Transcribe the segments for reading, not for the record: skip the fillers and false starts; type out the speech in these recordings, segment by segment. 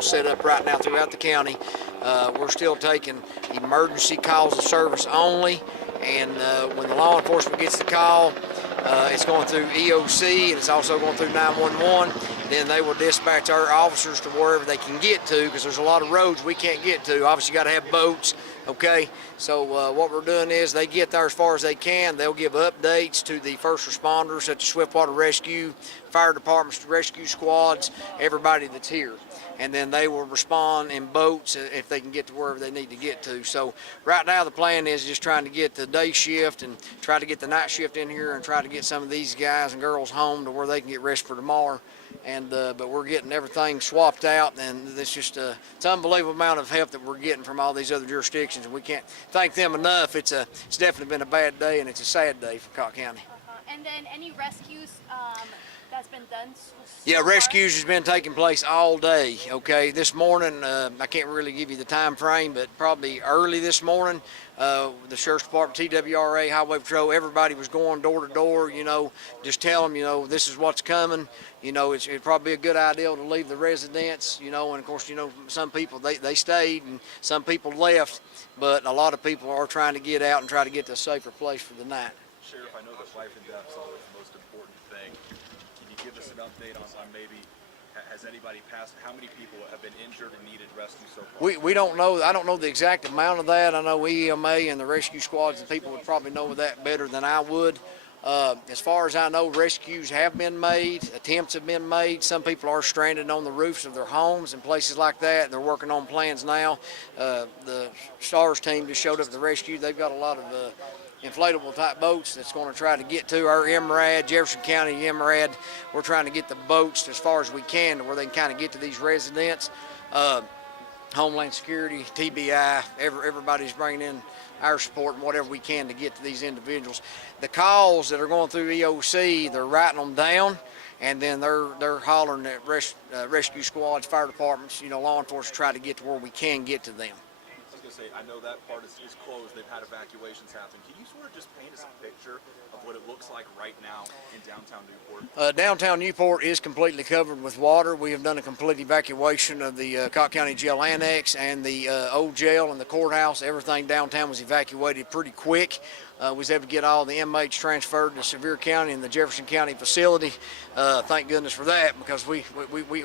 departments set up right now throughout the county. We're still taking emergency calls of service only, and when the law enforcement gets the call, it's going through EOC and it's also going through 911. Then they will dispatch our officers to wherever they can get to, because there's a lot of roads we can't get to. Obviously, you got to have boats, okay? So what we're doing is they get there as far as they can. They'll give updates to the first responders, such as Swiftwater Rescue, fire departments, rescue squads, everybody that's here. And then they will respond in boats if they can get to wherever they need to get to. So right now the plan is just trying to get the day shift and try to get the night shift in here and try to get some of these guys and girls home to where they can get rest for tomorrow. And but we're getting everything swapped out, and it's just it's an unbelievable amount of help that we're getting from all these other jurisdictions, and we can't thank them enough. It's definitely been a bad day, and it's a sad day for Cocke County. And then any rescues that's been done? Yeah, rescues has been taking place all day. Okay, this morning I can't really give you the time frame, but probably early this morning, the Sheriff's Department, TWRA, Highway Patrol, everybody was going door to door. You know, just tell them, you know, this is what's coming. You know, it'd probably be a good idea to leave the residents. You know, and of course, you know, some people they stayed and some people left, but a lot of people are trying to get out and try to get to a safer place for the night. Sheriff, I know that life and death is always the most important thing. Can you give us an update on maybe, has anybody passed, how many people have been injured and needed rescue so far? We don't know. I don't know the exact amount of that. I know EMA and the rescue squads and people would probably know that better than I would. As far as I know, rescues have been made, attempts have been made. Some people are stranded on the roofs of their homes and places like that, and they're working on plans now. The STARS team just showed up at the rescue. They've got a lot of inflatable type boats that's going to try to get to our MRAD, Jefferson County MRAD. We're trying to get the boats as far as we can to where they can kind of get to these residents. Homeland Security, TBI, everybody's bringing in our support and whatever we can to get to these individuals. The calls that are going through EOC, they're writing them down, and then they're hollering at rescue squads, fire departments, you know, law enforcement, try to get to where we can get to them. I was going to say, I know that part is closed. They've had evacuations happen. Can you sort of just paint us a picture of what it looks like right now in downtown Newport? Downtown Newport is completely covered with water. We have done a complete evacuation of the Cocke County Jail Annex and the old jail and the courthouse. Everything downtown was evacuated pretty quick. We was able to get all the inmates transferred to Sevier County and the Jefferson County facility. Thank goodness for that, because we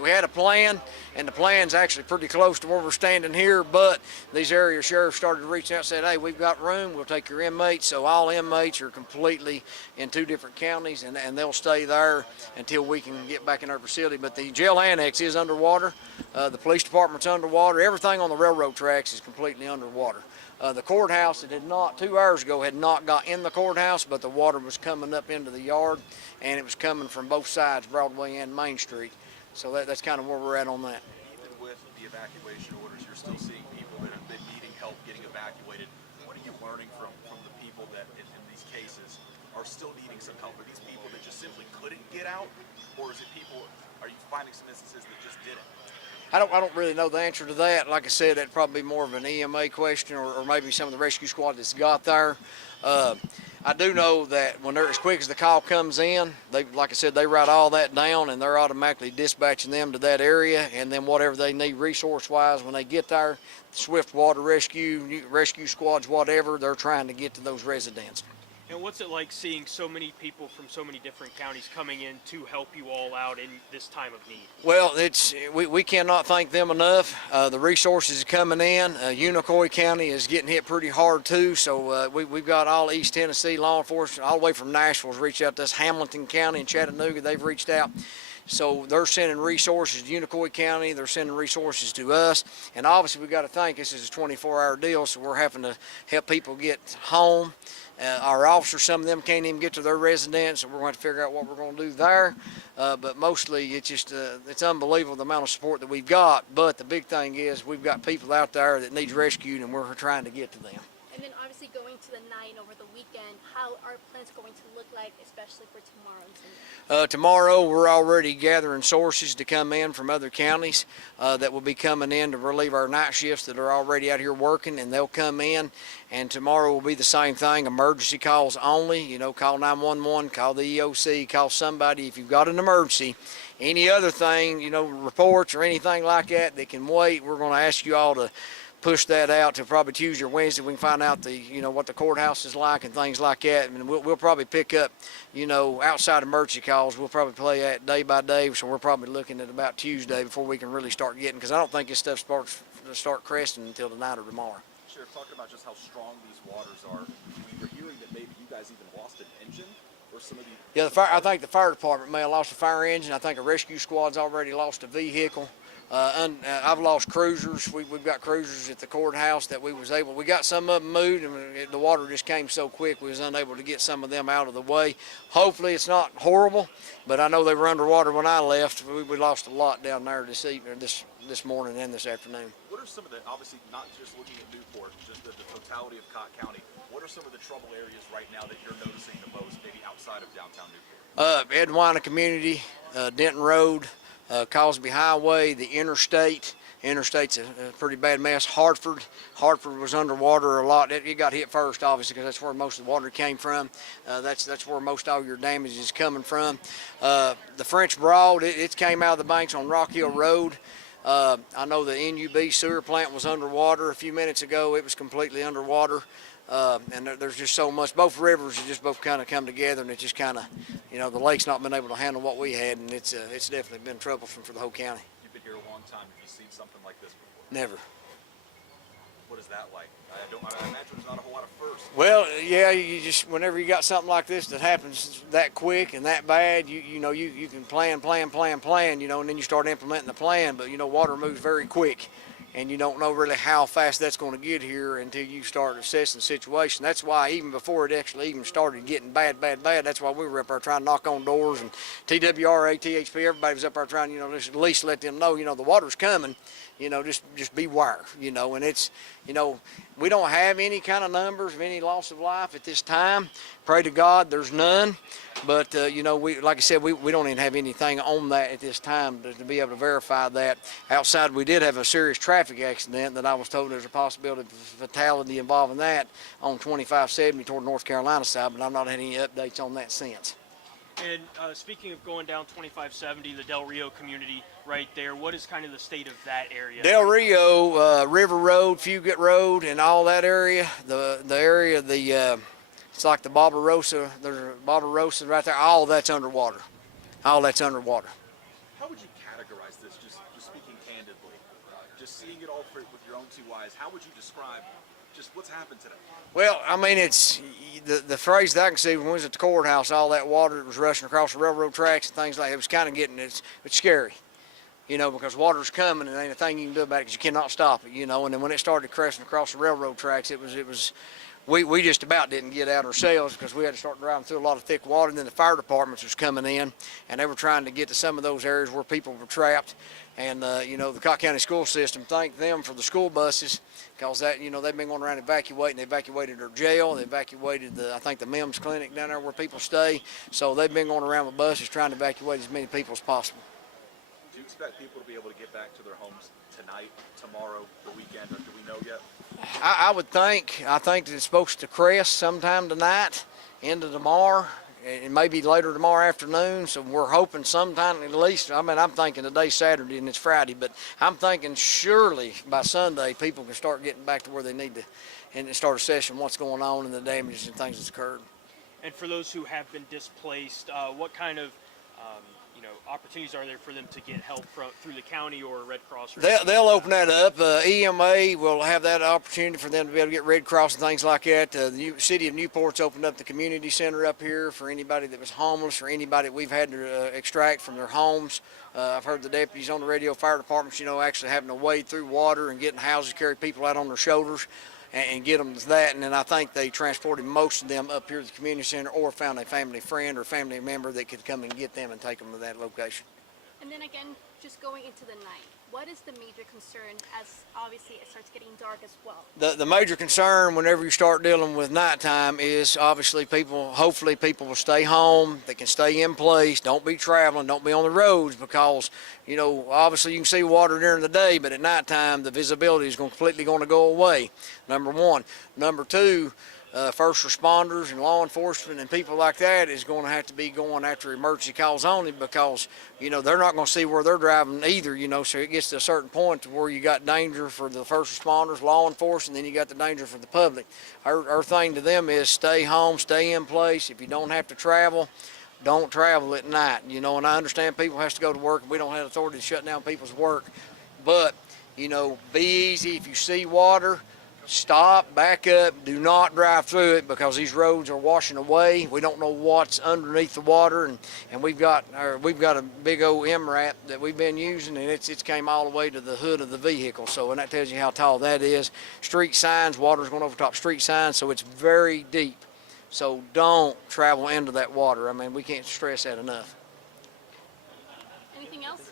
had a plan, and the plan's actually pretty close to where we're standing here, but these area sheriffs started reaching out and said, hey, we've got room, we'll take your inmates. So all inmates are completely in 2 different counties, and they'll stay there until we can get back in our facility. But the jail annex is underwater. The police department's underwater. Everything on the railroad tracks is completely underwater. The courthouse, it had not, 2 hours ago, had not got in the courthouse, but the water was coming up into the yard, and it was coming from both sides, Broadway and Main Street. So that's kind of where we're at on that. Even with the evacuation orders, you're still seeing people that have been needing help getting evacuated. What are you learning from the people that, in these cases, are still needing some help? Are these people that just simply couldn't get out, or is it people, are you finding some instances that just didn't? I don't really know the answer to that. Like I said, that'd probably be more of an EMA question, or maybe some of the rescue squad that's got there. I do know that when they're as quick as the call comes in, like I said, they write all that down and they're automatically dispatching them to that area, and then whatever they need resource-wise when they get there, Swiftwater Rescue, rescue squads, whatever, they're trying to get to those residents. And what's it like seeing so many people from so many different counties coming in to help you all out in this time of need? Well, we cannot thank them enough. The resources are coming in. Unicoi County is getting hit pretty hard too, so we've got all East Tennessee law enforcement, all the way from Nashville's reached out to us. Hamilton County and Chattanooga, they've reached out. So they're sending resources to Unicoi County, they're sending resources to us, and obviously we've got to think this is a 24-hour deal, so we're having to help people get home. Our officers, some of them can't even get to their residence, so we're going to figure out what we're going to do there. But mostly it's just, it's unbelievable the amount of support that we've got. But the big thing is we've got people out there that need rescued, and we're trying to get to them. And then obviously going to the night over the weekend, how are plans going to look like, especially for tomorrow and Sunday? Tomorrow we're already gathering sources to come in from other counties that will be coming in to relieve our night shifts that are already out here working, and they'll come in. And tomorrow will be the same thing, emergency calls only. You know, call 911, call the EOC, call somebody if you've got an emergency. Any other thing, you know, reports or anything like that that can wait, we're going to ask you all to push that out to probably Tuesday or Wednesday. We can find out the, you know, what the courthouse is like and things like that. And we'll probably pick up, you know, outside emergency calls. We'll probably play that day by day. So we're probably looking at about Tuesday before we can really start getting, because I don't think this stuff start cresting until tonight or tomorrow. Sheriff, talking about just how strong these waters are, we were hearing that maybe you guys even lost an engine or some of the... Yeah, I think the fire department may have lost a fire engine. I think a rescue squad's already lost a vehicle. I've lost cruisers. We've got cruisers at the courthouse that we got some of them moved, and the water just came so quick we was unable to get some of them out of the way. Hopefully it's not horrible, but I know they were underwater when I left. We lost a lot down there this morning and this afternoon. What are some of the, obviously not just looking at Newport, just the totality of Cocke County, what are some of the trouble areas right now that you're noticing the most, maybe outside of downtown Newport? Edwina Community, Denton Road, Cosby Highway, the Interstate's a pretty bad mess. Hartford was underwater a lot. It got hit first, obviously, because that's where most of the water came from. That's where most all your damage is coming from. The French Broad, it came out of the banks on Rock Hill Road. I know the NUB sewer plant was underwater a few minutes ago. It was completely underwater. And there's just so much. Both rivers have just both kind of come together, and it just kind of, you know, the lake's not been able to handle what we had, and it's definitely been troublesome for the whole county. You've been here a long time. Have you seen something like this before? Never. What is that like? I imagine there's not a whole lot of firsts. Well, yeah, you just, whenever you got something like this that happens that quick and that bad, you know, you can plan, you know, and then you start implementing the plan, but, you know, water moves very quick. And you don't know really how fast that's going to get here until you start assessing the situation. That's why even before it actually even started getting bad, that's why we were up there trying to knock on doors, and TWRA, THP, everybody was up there trying, you know, just at least let them know, you know, the water's coming, you know, just beware, you know. And it's, you know, we don't have any kind of numbers of any loss of life at this time. Pray to God there's none. But, you know, like I said, we don't even have anything on that at this time to be able to verify that. Outside, we did have a serious traffic accident that I was told there's a possibility of fatality involving that on 2570 toward North Carolina side, but I've not had any updates on that since. And speaking of going down 2570, the Del Rio community right there, what is kind of the state of that area? Del Rio, River Road, Fugate Road, and all that area, it's like the Barbarossa, there's a Barbarossa right there, all that's underwater. All that's underwater. How would you categorize this, just speaking candidly, just seeing it all with your own two eyes, how would you describe just what's happened today? Well, I mean, it's the phrase that I can see when we was at the courthouse, all that water that was rushing across the railroad tracks and things like that, it was kind of getting, it's scary, you know, because water's coming and ain't a thing you can do about it because you cannot stop it, you know. And then when it started crashing across the railroad tracks, we just about didn't get out ourselves because we had to start driving through a lot of thick water. And then the fire departments was coming in, and they were trying to get to some of those areas where people were trapped. And, you know, the Cocke County school system, thank them for the school buses, because that, you know, they've been going around evacuating. They evacuated their jail. They evacuated, I think, the MIMS clinic down there where people stay. So they've been going around with buses trying to evacuate as many people as possible. Do you expect people to be able to get back to their homes tonight, tomorrow, the weekend, or do we know yet? I would think. I think that it's supposed to crest sometime tonight, into tomorrow, and maybe later tomorrow afternoon. So we're hoping sometime at least. I mean, I'm thinking today's Saturday and it's Friday, but I'm thinking surely by Sunday people can start getting back to where they need to, and start assessing what's going on and the damages and things that's occurred. And for those who have been displaced, what kind of opportunities are there for them to get help through the county or Red Cross? They'll open that up. EMA will have that opportunity for them to be able to get Red Cross and things like that. The city of Newport's opened up the community center up here for anybody that was homeless or anybody that we've had to extract from their homes. I've heard the deputies on the radio, fire departments, you know, actually having to wade through water and getting houses, carry people out on their shoulders and get them to that. And then I think they transported most of them up here to the community center or found a family friend or family member that could come and get them and take them to that location. And then again, just going into the night, what is the major concern as obviously it starts getting dark as well? The major concern whenever you start dealing with nighttime is obviously hopefully people will stay home, they can stay in place, don't be traveling, don't be on the roads, because, you know, obviously you can see water during the day, but at nighttime the visibility is completely going to go away, number one. Number two, first responders and law enforcement and people like that is going to have to be going after emergency calls only, because they're not going to see where they're driving either. So it gets to a certain point to where you got danger for the first responders, law enforcement, and then you got the danger for the public. Our thing to them is stay home, stay in place. If you don't have to travel, don't travel at night. And I understand people has to go to work, and we don't have authority to shut down people's work, but be easy. If you see water, stop, back up, do not drive through it, because these roads are washing away. We don't know what's underneath the water, and we've got a big old MRAP that we've been using, and it's came all the way to the hood of the vehicle. So, and that tells you how tall that is. Street signs, water's going over top street signs, so it's very deep. So don't travel into that water. I mean, we can't stress that enough. Anything else?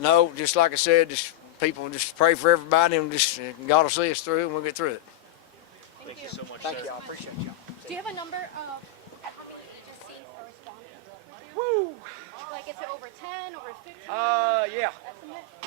No, just like I said, people just pray for everybody, and just God will see us through, and we'll get through it. Thank you so much, Thank sir. you. I appreciate you. Do you have a number of how many agencies are responding with you? Woo! Like, is it over 10, over 15? Yeah. Estimate?